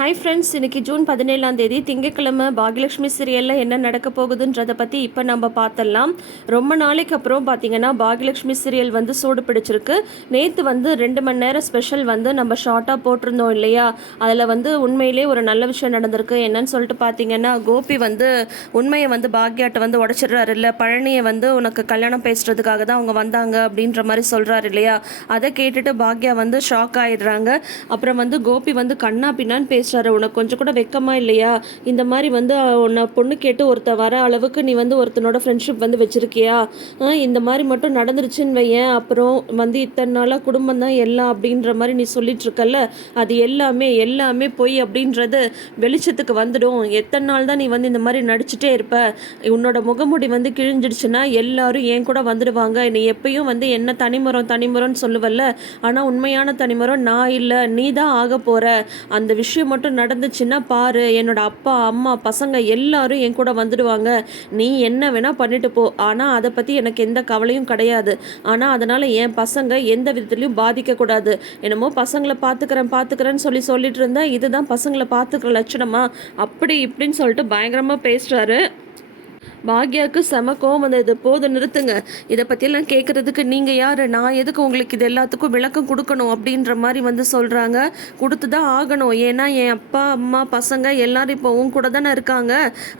Hi friends இன்னைக்கு June பதினேழாம் தேதி திங்கக்கிழமை பாகியலட்சுமி சீரியலில் என்ன நடக்க போகுதுன்றதை பற்றி இப்போ நம்ம பார்த்துடலாம். ரொம்ப நாளைக்கு அப்புறம் பார்த்தீங்கன்னா பாகியலட்சுமி சீரியல் வந்து சூடு பிடிச்சிருக்கு. நேற்று வந்து ரெண்டு மணி நேரம் ஸ்பெஷல் வந்து நம்ம ஷார்ட்டாக போட்டிருந்தோம் இல்லையா? அதில் வந்து உண்மையிலே ஒரு நல்ல விஷயம் நடந்திருக்கு. என்னன்னு சொல்லிட்டு பார்த்தீங்கன்னா கோபி வந்து உண்மையை வந்து பாக்யாட்ட வந்து உடச்சிடுறாரு இல்லை பழனியை வந்து உனக்கு கல்யாணம் பேசுறதுக்காக தான் அவங்க வந்தாங்க அப்படின்ற மாதிரி சொல்கிறாரு இல்லையா? அதை கேட்டுட்டு பாக்யா வந்து ஷாக் ஆயிடுறாங்க. அப்புறம் வந்து கோபி வந்து கண்ணா பின்னான்னு ஆரம்பிச்சிட்டாரு உனக்கு கொஞ்சம் கூட வெக்கமா இல்லையா? இந்த மாதிரி வந்து உன்னை பொண்ணு கேட்டு ஒருத்த வர அளவுக்கு நீ வந்து ஒருத்தனோட ஃப்ரெண்ட்ஷிப் வந்து வச்சிருக்கியா? இந்த மாதிரி மட்டும் நடந்துருச்சுன்னு வையேன். அப்புறம் வந்து இத்தனை நாளாக குடும்பம் தான் எல்லாம் அப்படின்ற மாதிரி நீ சொல்லிட்டு இருக்கல்ல? அது எல்லாமே எல்லாமே பொய் அப்படின்றது வெளிச்சத்துக்கு வந்துடும். எத்தனை நாள் தான் நீ வந்து இந்த மாதிரி நடிச்சுட்டே இருப்ப? உன்னோட முகமுடி வந்து கிழிஞ்சிடுச்சுன்னா எல்லாரும் என் கூட வந்துடுவாங்க? நீ எப்பயும் வந்து என்ன தனிமரம் தனிமரம்னு சொல்லுவல்ல. ஆனால் உண்மையான தனிமரம் நான் இல்லை நீ தான் ஆக போற. அந்த விஷயம் மட்டும் மட்டும் நடந்துச்சுன்னா பாரு என்னோட அப்பா அம்மா பசங்க எல்லாரும் என் கூட வந்துடுவாங்க. நீ என்ன வேணா பண்ணிட்டு போ. ஆனால் அதை பற்றி எனக்கு எந்த கவலையும் கிடையாது. ஆனால் அதனால என் பசங்க எந்த விதத்துலையும் பாதிக்கக்கூடாது என்னமோ பசங்களை பார்த்துக்கிறேன் பார்த்துக்கிறேன்னு சொல்லி சொல்லிட்டு இருந்தா இதுதான் பசங்களை பார்த்துக்கிற லட்சணமா? அப்படி இப்படின்னு சொல்லிட்டு பயங்கரமாக பேசுறாரு. பாக்யாவுக்கு செம கோபம் வந்தது. போதும் நிறுத்துங்க. இதை பற்றியெல்லாம் கேட்குறதுக்கு நீங்கள் யார்? நான் எதுக்கு உங்களுக்கு இது எல்லாத்துக்கும் விளக்கம் கொடுக்கணும் அப்படின்ற மாதிரி வந்து சொல்கிறாங்க கொடுத்து தான் ஆகணும். ஏன்னா என் அப்பா அம்மா பசங்க எல்லாரும் இப்போ உன் கூட தானே இருக்காங்க.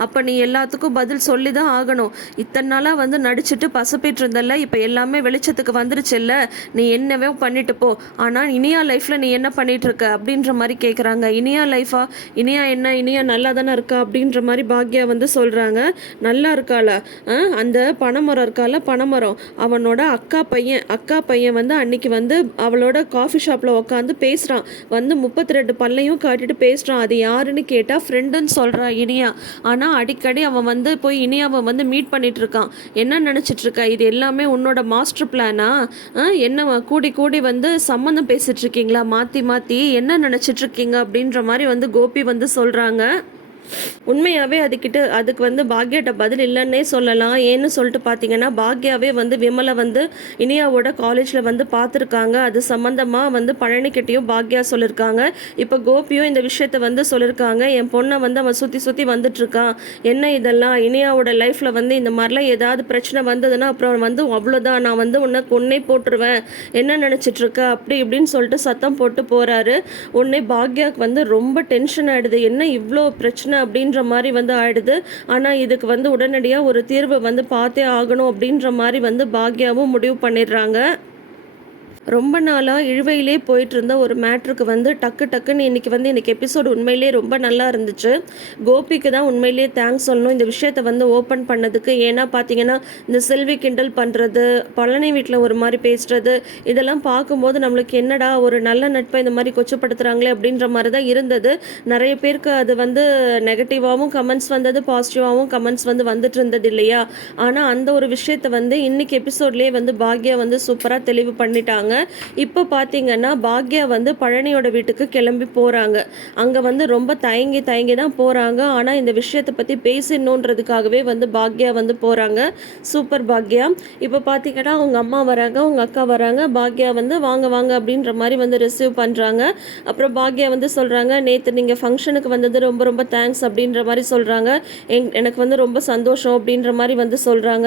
அப்போ நீ எல்லாத்துக்கும் பதில் சொல்லி தான் ஆகணும். இத்தனை நாளாக வந்து நடிச்சுட்டு பசப்பிட்டு இருந்தல்ல? இப்போ எல்லாமே வெளிச்சத்துக்கு வந்துருச்சுல்ல? நீ என்னவே பண்ணிட்டு போ. ஆனால் இனியா லைஃப்பில் நீ என்ன பண்ணிட்டு இருக்க அப்படின்ற மாதிரி கேட்குறாங்க இனியா லைஃபா இனியா என்ன? இனியா நல்லா தானே இருக்கா? அப்படின்ற மாதிரி பாக்யா வந்து சொல்கிறாங்க நல்லா இருக்காளா? ஆ, அந்த பனைமரம் இருக்கால பனைமரம். அவனோட அக்கா பையன் அக்கா பையன் வந்து அன்னைக்கு வந்து அவளோட காஃபி ஷாப்பில் உட்காந்து பேசுகிறான் வந்து முப்பத்தி ரெண்டு பல்லையும் காட்டிட்டு பேசுகிறான் அது யாருன்னு கேட்டால் ஃப்ரெண்டுன்னு சொல்கிறா இனியா. ஆனால் அடிக்கடி அவன் வந்து போய் இனியாவை வந்து மீட் பண்ணிட்டு இருக்கான். என்ன நினச்சிட்டு இருக்கா? இது எல்லாமே உன்னோட மாஸ்டர் பிளானா என்ன கூடி கூடி வந்து சம்மந்தம் பேசிட்டு இருக்கீங்களா? மாற்றி மாற்றி என்ன நினச்சிட்டு இருக்கீங்க? அப்படின்ற மாதிரி வந்து கோபி வந்து சொல்கிறாங்க உண்மையாகவே அதுக்கிட்ட அதுக்கு வந்து பாக்யாட்ட பதில் இல்லைன்னே சொல்லலாம். ஏன்னு சொல்லிட்டு பார்த்தீங்கன்னா பாக்யாவே வந்து விமலை வந்து இனியாவோட காலேஜில் வந்து பார்த்துருக்காங்க அது சம்மந்தமாக வந்து பழனிக்கிட்டையும் பாக்யா சொல்லியிருக்காங்க இப்போ கோபியும் இந்த விஷயத்த வந்து சொல்லியிருக்காங்க என் பொண்ணை வந்து அவன் சுற்றி சுற்றி வந்துட்டுருக்கான் என்ன இதெல்லாம்? இனியாவோட லைஃப்பில் வந்து இந்த மாதிரிலாம் ஏதாவது பிரச்சனை வந்ததுன்னா அப்புறம் வந்து அவ்வளோதான் நான் வந்து உன்னை கொன்னே போட்டுருவேன். என்ன நினச்சிட்ருக்க? அப்படி இப்படின்னு சொல்லிட்டு சத்தம் போட்டு போகிறாரு உடனே பாக்யாவுக்கு வந்து ரொம்ப டென்ஷன் ஆகிடுது என்ன இவ்வளோ பிரச்சனை? அப்படின்ற மாதிரி வந்து ஆயிடுது. ஆனால் இதுக்கு வந்து உடனடியாக ஒரு தீர்வு வந்து பார்த்தே ஆகணும் அப்படின்ற மாதிரி வந்து பாக்யாவும் முடிவு பண்ணிடுறாங்க. ரொம்ப நாளாக இழுவையிலே போயிட்டு இருந்த ஒரு மேட்ருக்கு வந்து டக்கு டக்குன்னு இன்னைக்கு வந்து இன்னைக்கு எபிசோடு உண்மையிலே ரொம்ப நல்லா இருந்துச்சு. கோபிக்கு தான் உண்மையிலேயே தேங்க்ஸ் சொல்லணும். இந்த விஷயத்தை வந்து ஓப்பன் பண்ணதுக்கு ஏன்னா பார்த்தீங்கன்னா இந்த செல்வி கிண்டல் பண்ணுறது பழனி வீட்டில் ஒரு மாதிரி பேசுறது இதெல்லாம் பார்க்கும்போது நம்மளுக்கு என்னடா ஒரு நல்ல நட்பை இந்த மாதிரி கொச்சப்படுத்துகிறாங்களே அப்படின்ற மாதிரி தான் இருந்தது. நிறைய பேருக்கு அது வந்து நெகட்டிவாகவும் கமெண்ட்ஸ் வந்தது பாசிட்டிவாகவும் கமெண்ட்ஸ் வந்து வந்துட்டு இருந்தது இல்லையா? ஆனால் அந்த ஒரு விஷயத்தை வந்து இன்னைக்கு எபிசோட்லேயே வந்து பாக்யா வந்து சூப்பராக தெளிவு பண்ணிட்டாங்க. இப்போ பார்த்தீங்கன்னா பாக்யா வந்து பழனியோட வீட்டுக்கு கிளம்பி போகிறாங்க அங்கே வந்து ரொம்ப தயங்கி தயங்கி தான் போகிறாங்க ஆனால் இந்த விஷயத்தை பற்றி பேசணுன்றதுக்காகவே வந்து பாக்யா வந்து போகிறாங்க சூப்பர் பாக்யா. இப்போ பார்த்தீங்கன்னா அவங்க அம்மா வராங்க அவங்க அக்கா வராங்க. பாக்யா வந்து வாங்க வாங்க அப்படின்ற மாதிரி வந்து ரிசீவ் பண்ணுறாங்க அப்புறம் பாக்யா வந்து சொல்கிறாங்க நேற்று நீங்கள் ஃபங்க்ஷனுக்கு வந்தது ரொம்ப ரொம்ப தேங்க்ஸ் அப்படின்ற மாதிரி சொல்கிறாங்க எங் எனக்கு வந்து ரொம்ப சந்தோஷம் அப்படின்ற மாதிரி வந்து சொல்கிறாங்க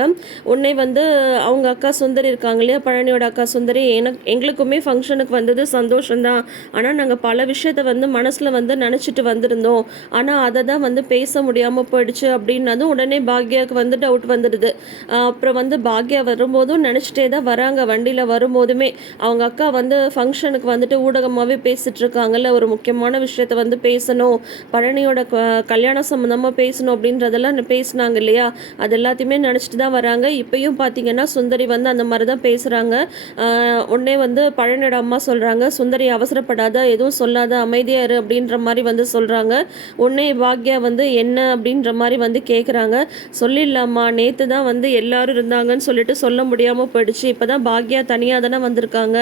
உன்னை வந்து அவங்க அக்கா சுந்தரி இருக்காங்க இல்லையா? பழனியோட அக்கா சுந்தரி எனக்கு எங்களுக்குமே ஃபங்க்ஷனுக்கு வந்தது சந்தோஷம்தான். ஆனால் நாங்கள் பல விஷயத்த வந்து மனசில் வந்து நினச்சிட்டு வந்திருந்தோம். ஆனால் அதை தான் வந்து பேச முடியாமல் போயிடுச்சு அப்படின்னதும் உடனே பாக்யாவுக்கு வந்து டவுட் வந்துடுது. அப்புறம் வந்து பாக்யா வரும்போதும் நினச்சிட்டே தான் வராங்க. வண்டியில் வரும்போதுமே அவங்க அக்கா வந்து ஃபங்க்ஷனுக்கு வந்துட்டு ஊடகமாகவே பேசிகிட்டு இருக்காங்கல்ல ஒரு முக்கியமான விஷயத்த வந்து பேசணும். பழனியோட க- கல்யாணம் சம்மந்தமாக பேசணும் அப்படின்றதெல்லாம் பேசினாங்க இல்லையா? அது எல்லாத்தையுமே நினச்சிட்டு தான் வராங்க. இப்பயும் பார்த்தீங்கன்னா சுந்தரி வந்து அந்த மாதிரி தான் பேசுகிறாங்க உடனே வந்து பழனியோட அம்மா சொல்கிறாங்க சுந்தரி அவசரப்படாத எதுவும் சொல்லாத அமைதியாக இரு அப்படின்ற மாதிரி வந்து சொல்கிறாங்க உடனே பாக்யா வந்து என்ன? அப்படின்ற மாதிரி வந்து கேட்குறாங்க சொல்லிடலாம்மா நேற்று தான் வந்து எல்லாரும் இருந்தாங்கன்னு சொல்லிட்டு சொல்ல முடியாமல் போயிடுச்சு. இப்போ தான் பாக்யா தனியாக தானே வந்திருக்காங்க.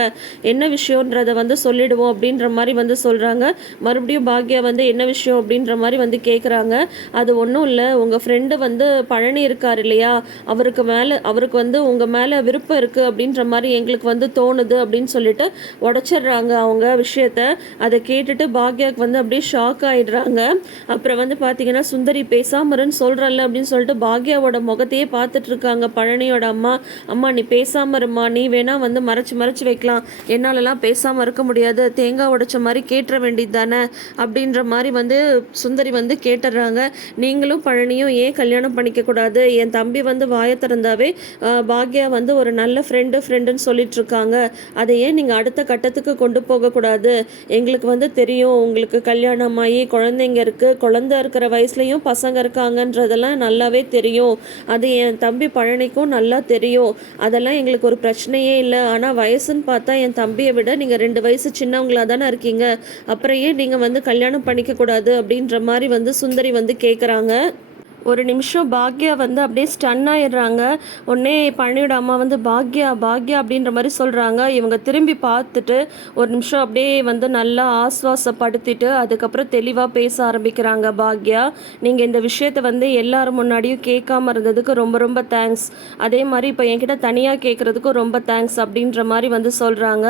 என்ன விஷயன்றதை வந்து சொல்லிடுவோம் அப்படின்ற மாதிரி வந்து சொல்கிறாங்க மறுபடியும் பாக்யா வந்து என்ன விஷயம்? அப்படின்ற மாதிரி வந்து கேட்குறாங்க அது ஒன்றும் இல்லை. உங்கள் ஃப்ரெண்டு வந்து பழனி இருக்கார் இல்லையா? அவருக்கு மேலே அவருக்கு வந்து உங்கள் மேலே விருப்பம் இருக்குது அப்படின்ற மாதிரி எங்களுக்கு வந்து தோணுது. முடியாது அப்படின்னு சொல்லிட்டு உடச்சிடுறாங்க அவங்க விஷயத்த. அதை கேட்டுட்டு பாக்யாவுக்கு வந்து அப்படியே ஷாக் ஆகிடுறாங்க அப்புறம் வந்து பார்த்தீங்கன்னா சுந்தரி பேசாமருன்னு சொல்கிறல்ல அப்படின்னு சொல்லிட்டு பாக்யாவோட முகத்தையே பார்த்துட்டு இருக்காங்க பழனியோட அம்மா. அம்மா நீ பேசாமல் இருமா நீ வேணால் வந்து மறைச்சு மறைச்சி வைக்கலாம். என்னாலலாம் பேசாமல் இருக்க முடியாது. தேங்காய் உடைச்ச மாதிரி கேட்டுற வேண்டியது தானே? அப்படின்ற மாதிரி வந்து சுந்தரி வந்து கேட்டுடுறாங்க. நீங்களும் பழனியும் ஏன் கல்யாணம் பண்ணிக்க கூடாது? என் தம்பி வந்து வாயை திறந்தாவே பாக்யா வந்து ஒரு நல்ல ஃப்ரெண்டு ஃப்ரெண்டுன்னு சொல்லிட்டு இருக்காங்க அதை ஏன் நீங்கள் அடுத்த கட்டத்துக்கு கொண்டு போகக்கூடாது. எங்களுக்கு வந்து தெரியும் உங்களுக்கு கல்யாணம் ஆகி குழந்தைங்க இருக்குது குழந்த இருக்கிற வயசுலையும் பசங்க இருக்காங்கன்றதெல்லாம் நல்லாவே தெரியும். அது என் தம்பி பழனிக்கும் நல்லா தெரியும். அதெல்லாம் எங்களுக்கு ஒரு பிரச்சனையே இல்லை. ஆனால் வயசுன்னு பார்த்தா என் தம்பியை விட நீங்கள் ரெண்டு வயசு சின்னவங்களா தானே இருக்கீங்க. அப்புறம் ஏன் நீங்கள் வந்து கல்யாணம் பண்ணிக்க கூடாது அப்படின்ற மாதிரி வந்து சுந்தரி வந்து கேட்குறாங்க ஒரு நிமிஷம் பாக்யா வந்து அப்படியே ஸ்டன் ஆயிடுறாங்க. உடனே பழனியோட அம்மா வந்து பாக்யா பாக்யா அப்படின்ற மாதிரி சொல்கிறாங்க இவங்க திரும்பி பார்த்துட்டு ஒரு நிமிஷம் அப்படியே வந்து நல்லா ஆஸ்வாசப்படுத்திட்டு அதுக்கப்புறம் தெளிவாக பேச ஆரம்பிக்கிறாங்க பாக்யா. நீங்கள் இந்த விஷயத்தை வந்து எல்லாரும் முன்னாடியும் கேட்காம இருந்ததுக்கு ரொம்ப ரொம்ப தேங்க்ஸ் அதே மாதிரி இப்போ என்கிட்ட தனியாக கேட்குறதுக்கும் ரொம்ப தேங்க்ஸ் அப்படின்ற மாதிரி வந்து சொல்கிறாங்க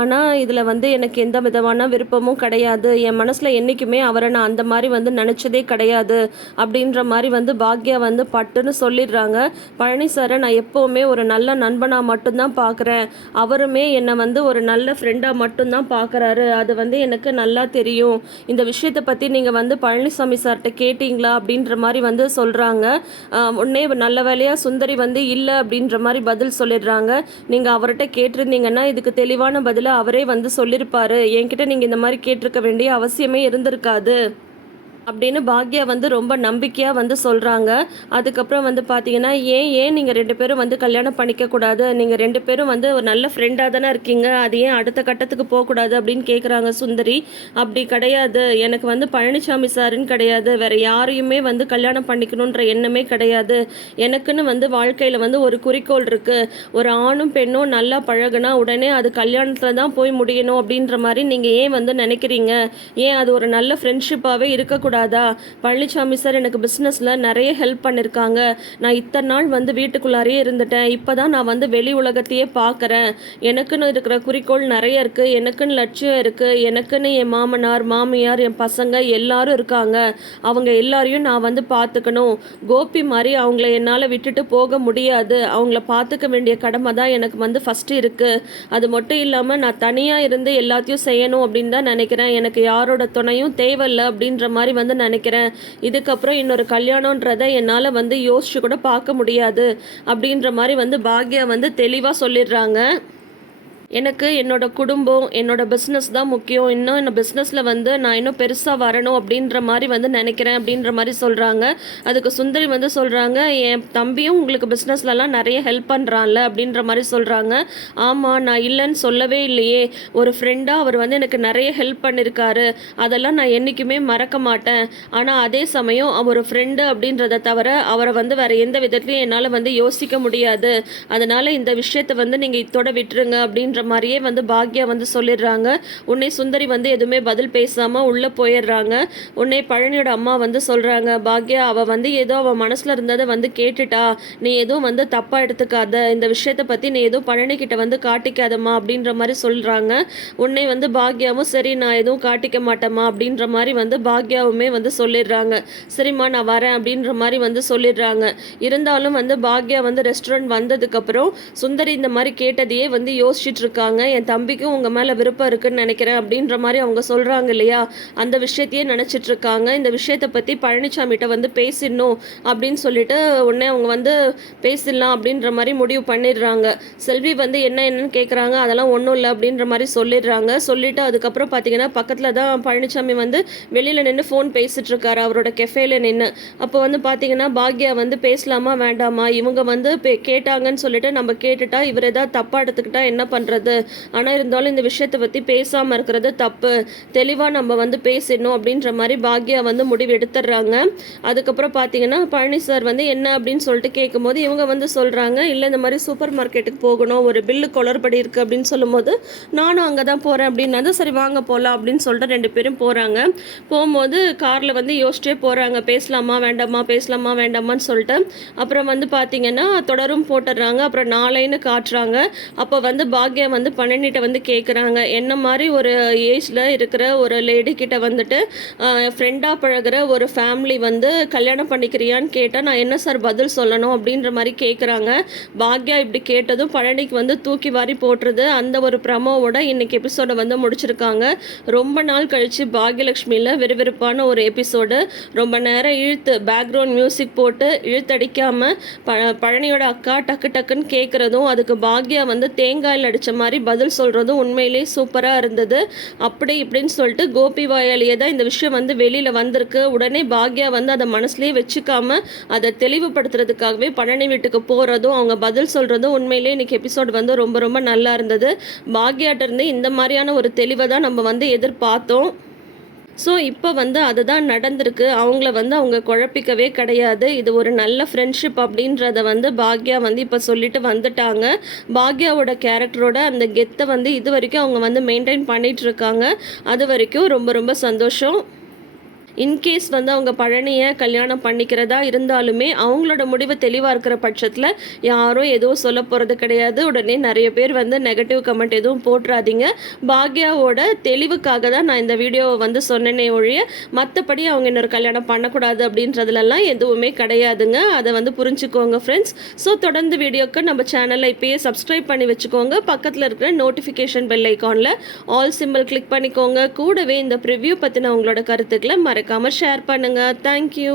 ஆனால் இதில் வந்து எனக்கு எந்த விதமான விருப்பமும் கிடையாது. என் மனசில் என்றைக்குமே அவரை நான் அந்த மாதிரி வந்து நினச்சதே கிடையாது அப்படின்ற மாதிரி வந்து பாக்யா வந்து பட்டுன்னு சொல்லிடுறாங்க. பழனி சாரை நான் எப்போவுமே ஒரு நல்ல நண்பனாக மட்டும்தான் பார்க்குறேன் அவருமே என்னை வந்து ஒரு நல்ல ஃப்ரெண்டாக மட்டும்தான் பார்க்குறாரு அது வந்து எனக்கு நல்லா தெரியும். இந்த விஷயத்தை பற்றி நீங்கள் வந்து பழனிசாமி சார்கிட்ட கேட்டிங்களா? அப்படின்ற மாதிரி வந்து சொல்கிறாங்க உடனே நல்ல வேலையாக சுந்தரி வந்து இல்லை அப்படின்ற மாதிரி பதில் சொல்லிடுறாங்க. நீங்கள் அவர்கிட்ட கேட்டிருந்தீங்கன்னா இதுக்கு தெளிவான பதிலை அவரே வந்து சொல்லியிருப்பாரு என்கிட்ட நீங்கள் இந்த மாதிரி கேட்டிருக்க வேண்டிய அவசியமே இருந்திருக்காது. அப்படின்னு பாக்யா வந்து ரொம்ப நம்பிக்கையாக வந்து சொல்கிறாங்க அதுக்கப்புறம் வந்து பார்த்தீங்கன்னா ஏன் ஏன் நீங்கள் ரெண்டு பேரும் வந்து கல்யாணம் பண்ணிக்க கூடாது? நீங்கள் ரெண்டு பேரும் வந்து ஒரு நல்ல ஃப்ரெண்டாக தானே இருக்கீங்க? அது ஏன் அடுத்த கட்டத்துக்கு போகக்கூடாது அப்படின்னு கேட்குறாங்க சுந்தரி. அப்படி கிடையாது. எனக்கு வந்து பழனிசாமி சாருன்னு கிடையாது. வேறு யாரையுமே வந்து கல்யாணம் பண்ணிக்கணுன்ற எண்ணமே கிடையாது. எனக்குன்னு வந்து வாழ்க்கையில் வந்து ஒரு குறிக்கோள் இருக்குது ஒரு ஆணும் பெண்ணும் நல்லா பழகுனா உடனே அது கல்யாணத்தில் தான் போய் முடியணும் அப்படின்ற மாதிரி நீங்கள் ஏன் வந்து நினைக்கிறீங்க? ஏன் அது ஒரு நல்ல ஃப்ரெண்ட்ஷிப்பாகவே இருக்கக்கூடாது? பழனிசாமி சார் எனக்கு பிஸ்னஸில் நிறைய ஹெல்ப் பண்ணியிருக்காங்க நான் இத்தனை நாள் வந்து வீட்டுக்குள்ளாரையே இருந்துட்டேன். இப்போ தான் நான் வந்து வெளி உலகத்தையே பார்க்குறேன். எனக்குன்னு இருக்கிற குறிக்கோள் நிறைய இருக்குது எனக்குன்னு லட்சியம் இருக்குது எனக்குன்னு என் மாமனார் மாமியார் என் பசங்க எல்லாரும் இருக்காங்க. அவங்க எல்லாரையும் நான் வந்து பார்த்துக்கணும். கோபி மாதிரி அவங்கள என்னால் விட்டுட்டு போக முடியாது. அவங்கள பார்த்துக்க வேண்டிய கடமை தான் எனக்கு வந்து ஃபஸ்ட்டு இருக்குது அது மட்டும் இல்லாமல் நான் தனியாக இருந்து எல்லாத்தையும் செய்யணும் அப்படின்னு தான் நினைக்கிறேன். எனக்கு யாரோட துணையும் தேவையில்லை அப்படின்ற மாதிரி வந்து நினைக்கிறேன். இதுக்கப்புறம் இன்னொரு கல்யாணன்றதை என்னால் வந்து யோசிச்சு கூட பார்க்க முடியாது. அப்படின்ற மாதிரி வந்து பாக்யா வந்து தெளிவாக சொல்லிடுறாங்க. எனக்கு என்னோட குடும்பம் என்னோட பிஸ்னஸ் தான் முக்கியம். இன்னும் என்ன பிஸ்னஸில் வந்து நான் இன்னும் பெருசாக வரணும் அப்படின்ற மாதிரி வந்து நினைக்கிறேன் அப்படின்ற மாதிரி சொல்கிறாங்க அதுக்கு சுந்தரி வந்து சொல்கிறாங்க என் தம்பியும் உங்களுக்கு பிஸ்னஸ்லலாம் நிறைய ஹெல்ப் பண்ணுறான்ல அப்படின்ற மாதிரி சொல்கிறாங்க ஆமாம் நான் இல்லைன்னு சொல்லவே இல்லையே. ஒரு ஃப்ரெண்டாக அவர் வந்து எனக்கு நிறைய ஹெல்ப் பண்ணியிருக்காரு அதெல்லாம் நான் என்றைக்குமே மறக்க மாட்டேன். ஆனால் அதே சமயம் அவர் ஃப்ரெண்டு அப்படின்றத தவிர அவரை வந்து வேறு எந்த விதத்துலையும் என்னால் வந்து யோசிக்க முடியாது. அதனால் இந்த விஷயத்தை வந்து நீங்கள் இத்தோட விட்டுருங்க அப்படின்ற மாதிரியே வந்து பாக்யா வந்து சொல்லிடுறாங்க. உன்னை சுந்தரி வந்து எதுவுமே பதில் பேசாமல் உள்ளே போயிடுறாங்க. உன்னை பழனியோட அம்மா வந்து சொல்கிறாங்க பாக்யா அவள் வந்து ஏதோ அவள் மனசில் இருந்ததை வந்து கேட்டுட்டா. நீ எதுவும் வந்து தப்பாக எடுத்துக்காத. இந்த விஷயத்தை பற்றி நீ எதுவும் பழனி கிட்ட வந்து காட்டிக்காதம்மா அப்படின்ற மாதிரி சொல்கிறாங்க உன்னை வந்து பாக்யாவும் சரி நான் எதுவும் காட்டிக்க மாட்டேம்மா அப்படின்ற மாதிரி வந்து பாக்யாவுமே வந்து சொல்லிடுறாங்க. சரிம்மா நான் வரேன் அப்படின்ற மாதிரி வந்து சொல்லிடுறாங்க. இருந்தாலும் வந்து பாக்யா வந்து ரெஸ்டாரண்ட் வந்ததுக்கப்புறம் சுந்தரி இந்த மாதிரி கேட்டதையே வந்து யோசிச்சுட்டு இருக்காங்க. என் தம்பிக்கும் உங்கள் மேலே விருப்பம் இருக்குன்னு நினைக்கிறேன் அப்படின்ற மாதிரி அவங்க சொல்கிறாங்க இல்லையா? அந்த விஷயத்தையே நினச்சிட்டு இருக்காங்க. இந்த விஷயத்தை பற்றி பழனிசாமிகிட்ட வந்து பேசிடணும் அப்படின்னு சொல்லிட்டு உடனே அவங்க வந்து பேசிடலாம் அப்படின்ற மாதிரி முடிவு பண்ணிடுறாங்க. செல்வி வந்து என்ன என்னன்னு கேட்குறாங்க அதெல்லாம் ஒன்றும் இல்லை அப்படின்ற மாதிரி சொல்லிடுறாங்க. சொல்லிட்டு அதுக்கப்புறம் பார்த்தீங்கன்னா பக்கத்தில் தான் பழனிசாமி வந்து வெளியில் நின்று ஃபோன் பேசிட்டு இருக்காரு. அவரோட கெஃபேல நின்று அப்போ வந்து பார்த்தீங்கன்னா பாக்யா வந்து பேசலாமா வேண்டாமா? இவங்க வந்து பே- கேட்டாங்கன்னு சொல்லிட்டு நம்ம கேட்டுட்டா இவர் ஏதாவது தப்பாக எடுத்துக்கிட்டா என்ன பண்ணுறது ஆனால் இருந்தாலும் இந்த விஷயத்தை பற்றி பேசாமல் இருக்கிறது தப்பு. தெளிவாக நம்ம வந்து பேசிடணும் அப்படின்ற மாதிரி பாக்யா வந்து முடிவு எடுத்துடுறாங்க. அதுக்கப்புறம் பார்த்தீங்கன்னா பழனி சார் வந்து என்ன அப்படின்னு சொல்லிட்டு கேட்கும்போது இவங்க வந்து சொல்கிறாங்க இல்லை இந்த மாதிரி சூப்பர் மார்க்கெட்டுக்கு போகணும். ஒரு பில்லு குளறுபடி இருக்குது அப்படின்னு சொல்லும்போது நானும் அங்கே தான் போகிறேன் அப்படின்னா சரி வாங்க போகலாம் அப்படின்னு சொல்லிட்டு ரெண்டு பேரும் போகிறாங்க போகும்போது காரில் வந்து யோசிச்சே போகிறாங்க பேசலாமா? வேண்டாமா? பேசலாமா? வேண்டாமான்னு சொல்லிட்டு. அப்புறம் வந்து பார்த்தீங்கன்னா தொடரும் போட்டுடுறாங்க. அப்புறம் நாளைன்னு காட்டுறாங்க. அப்போ வந்து பாக்யா பாக்யா வந்து பழனிட்ட வந்து கேட்குறாங்க என்ன மாதிரி ஒரு ஏஜில் இருக்கிற ஒரு லேடி கிட்ட வந்துட்டு ஃப்ரெண்டாக பழகுற ஒரு ஃபேமிலி வந்து கல்யாணம் பண்ணிக்கிறியான்னு கேட்டால் நான் என்ன சார் பதில் சொல்லணும் அப்படின்ற மாதிரி கேட்குறாங்க பாக்யா இப்படி கேட்டதும் பழனிக்கு வந்து தூக்கி வாரி போட்டுருது. அந்த ஒரு ப்ரமோவோட இன்னைக்கு எபிசோடை வந்து முடிச்சிருக்காங்க. ரொம்ப நாள் கழித்து பாக்யலக்ஷ்மியில் விறுவிறுப்பான ஒரு எபிசோடு ரொம்ப நேரம் இழுத்து பேக்ரவுண்ட் மியூசிக் போட்டு இழுத்தடிக்காமல் ப பழனியோட அக்கா டக்கு டக்குன்னு கேட்குறதும் அதுக்கு பாக்யா வந்து தேங்காயில் அடித்த மாதிரி பதில் சொல்கிறதும் உண்மையிலேயே சூப்பராக இருந்தது. அப்படி இப்படின்னு சொல்லிட்டு கோபி வாயாலேயே தான் இந்த விஷயம் வந்து வெளியில் வந்திருக்கு. உடனே பாக்யா வந்து அதை மனசுலேயே வச்சுக்காம அதை தெளிவுபடுத்துறதுக்காகவே பழனி வீட்டுக்கு போகிறதும் அவங்க பதில் சொல்கிறதும் உண்மையிலேயே இன்னைக்கு எபிசோட் வந்து ரொம்ப ரொம்ப நல்லா இருந்தது. பாக்யாட்டிருந்து இந்த மாதிரியான ஒரு தெளிவை தான் நம்ம வந்து எதிர்பார்த்தோம். ஸோ இப்போ வந்து அதுதான் நடந்திருக்கு. அவங்கள வந்து அவங்க குழப்பிக்கவே கிடையாது. இது ஒரு நல்ல ஃப்ரெண்ட்ஷிப் அப்படின்றத வந்து பாக்யா வந்து இப்போ சொல்லிட்டு வந்துட்டாங்க. பாக்யாவோட கேரக்டரோட அந்த கெத்தை வந்து இது வரைக்கும் அவங்க வந்து மெயின்டைன் பண்ணிகிட்ருக்காங்க இருக்காங்க. அது வரைக்கும் ரொம்ப ரொம்ப சந்தோஷம். இன்கேஸ் வந்து அவங்க பழனியை கல்யாணம் பண்ணிக்கிறதா இருந்தாலுமே அவங்களோட முடிவு தெளிவாக இருக்கிற பட்சத்தில் யாரும் எதுவும் சொல்ல போகிறது கிடையாது. உடனே நிறைய பேர் வந்து நெகட்டிவ் கமெண்ட் எதுவும் போட்டுறாதீங்க பாக்யாவோட தெளிவுக்காக தான் நான் இந்த வீடியோவை வந்து சொன்னேனே ஒழிய மற்றபடி அவங்க இன்னொரு கல்யாணம் பண்ணக்கூடாது அப்படின்றதுலலாம் எதுவுமே கிடையாதுங்க. அதை வந்து புரிஞ்சுக்கோங்க ஃப்ரெண்ட்ஸ் ஸோ தொடர்ந்து வீடியோக்கு நம்ம சேனலை இப்போயே சப்ஸ்கிரைப் பண்ணி வச்சுக்கோங்க. பக்கத்தில் இருக்கிற நோட்டிஃபிகேஷன் பெல் ஐக்கானில் ஆல் சிம்பிள் கிளிக் பண்ணிக்கோங்க. கூடவே இந்த ப்ரிவ்யூ பற்றின உங்களோட கருத்துக்களை மறக்காமல் ஷேர் பண்ணுங்கள் தேங்க்யூ